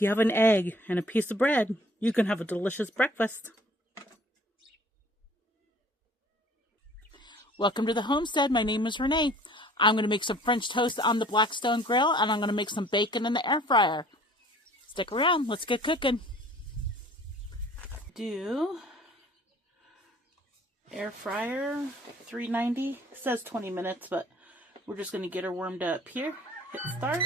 If you have an egg and a piece of bread, you can have a delicious breakfast. Welcome to the Homestead. My name is Renee. I'm going to make some French toast on the Blackstone grill, and I'm going to make some bacon in the air fryer. Stick around. Let's get cooking. Do air fryer 390. It says 20 minutes, but we're just going to get her warmed up here. Hit start.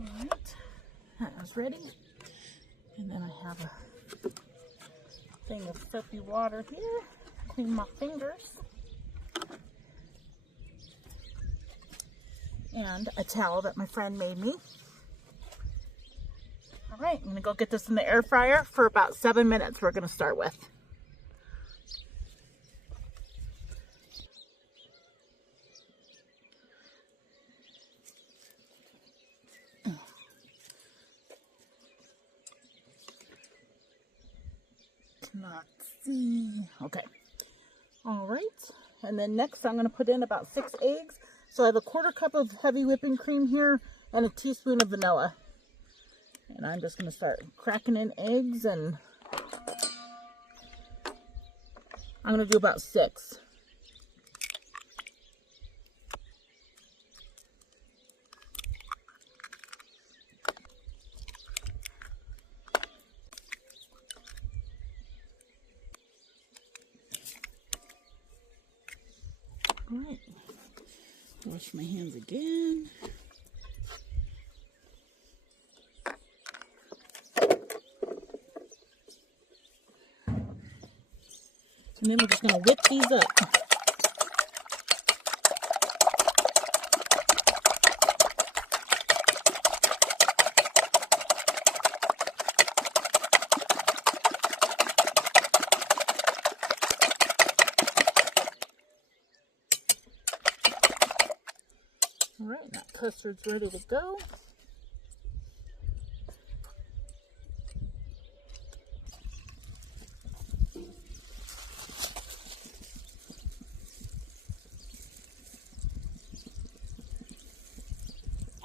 Alright, that was ready. And then I have a thing of soapy water here. Clean my fingers. And a towel that my friend made me. Alright, I'm going to go get this in the air fryer for about 7 minutes we're going to start with. Not see. Okay. All right. And then next I'm going to put in about 6 eggs. So I have a 1/4 cup of heavy whipping cream here and a teaspoon of vanilla. And I'm just going to start cracking in eggs, and I'm going to do about 6. All right, wash my hands again. And then we're just going to whip these up. All right, that custard's ready to go.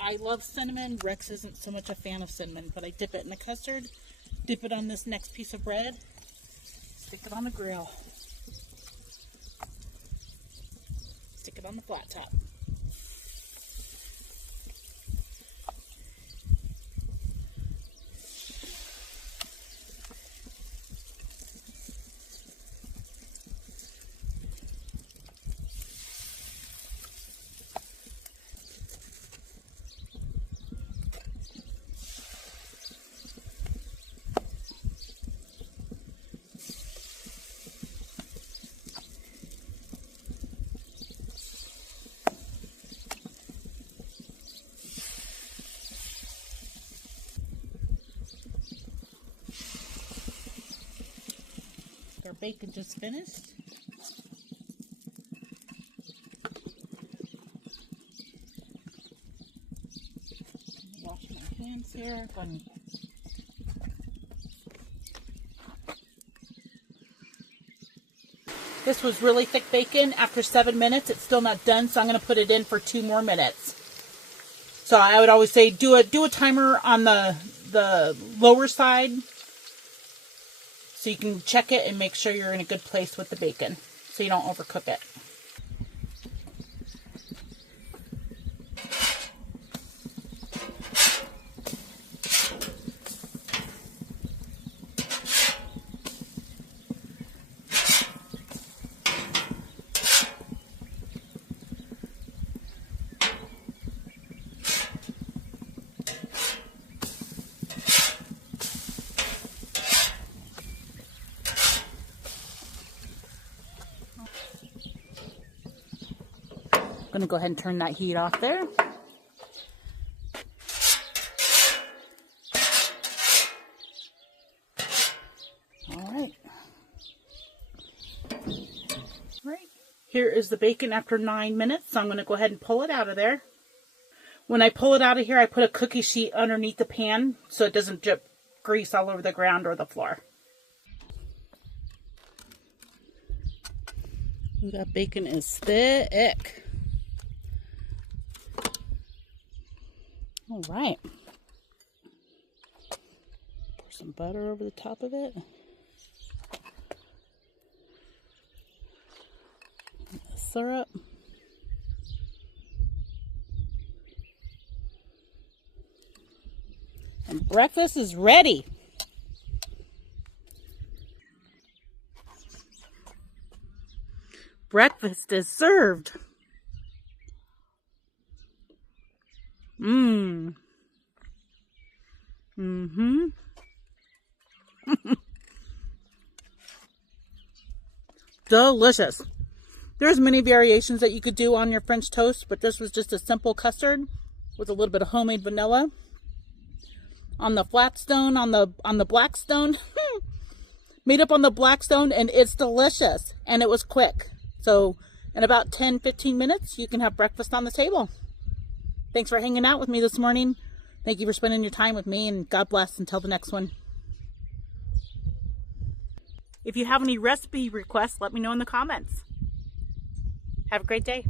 I love cinnamon. Rex isn't so much a fan of cinnamon, but I dip it in the custard, dip it on this next piece of bread, stick it on the grill, stick it on the flat top. Our bacon just finished. Wash my hands here. This was really thick bacon. After 7 minutes, it's still not done, so I'm going to put it in for 2 more minutes. So I would always say do a timer on the lower side, so you can check it and make sure you're in a good place with the bacon, so you don't overcook it. I'm going to go ahead and turn that heat off there. All right. Right. Here is the bacon after 9 minutes, so I'm going to go ahead and pull it out of there. When I pull it out of here, I put a cookie sheet underneath the pan so it doesn't drip grease all over the ground or the floor. Ooh, that bacon is thick. All right. Pour some butter over the top of it. Syrup. And breakfast is ready. Breakfast is served. Mm-hmm. Delicious. There's many variations that you could do on your French toast, but this was just a simple custard with a little bit of homemade vanilla. On the Blackstone, on the Blackstone, made up on the Blackstone, and it's delicious. And it was quick. So in about 10-15 minutes, you can have breakfast on the table. Thanks for hanging out with me this morning. Thank you for spending your time with me, and God bless until the next one. If you have any recipe requests, let me know in the comments. Have a great day.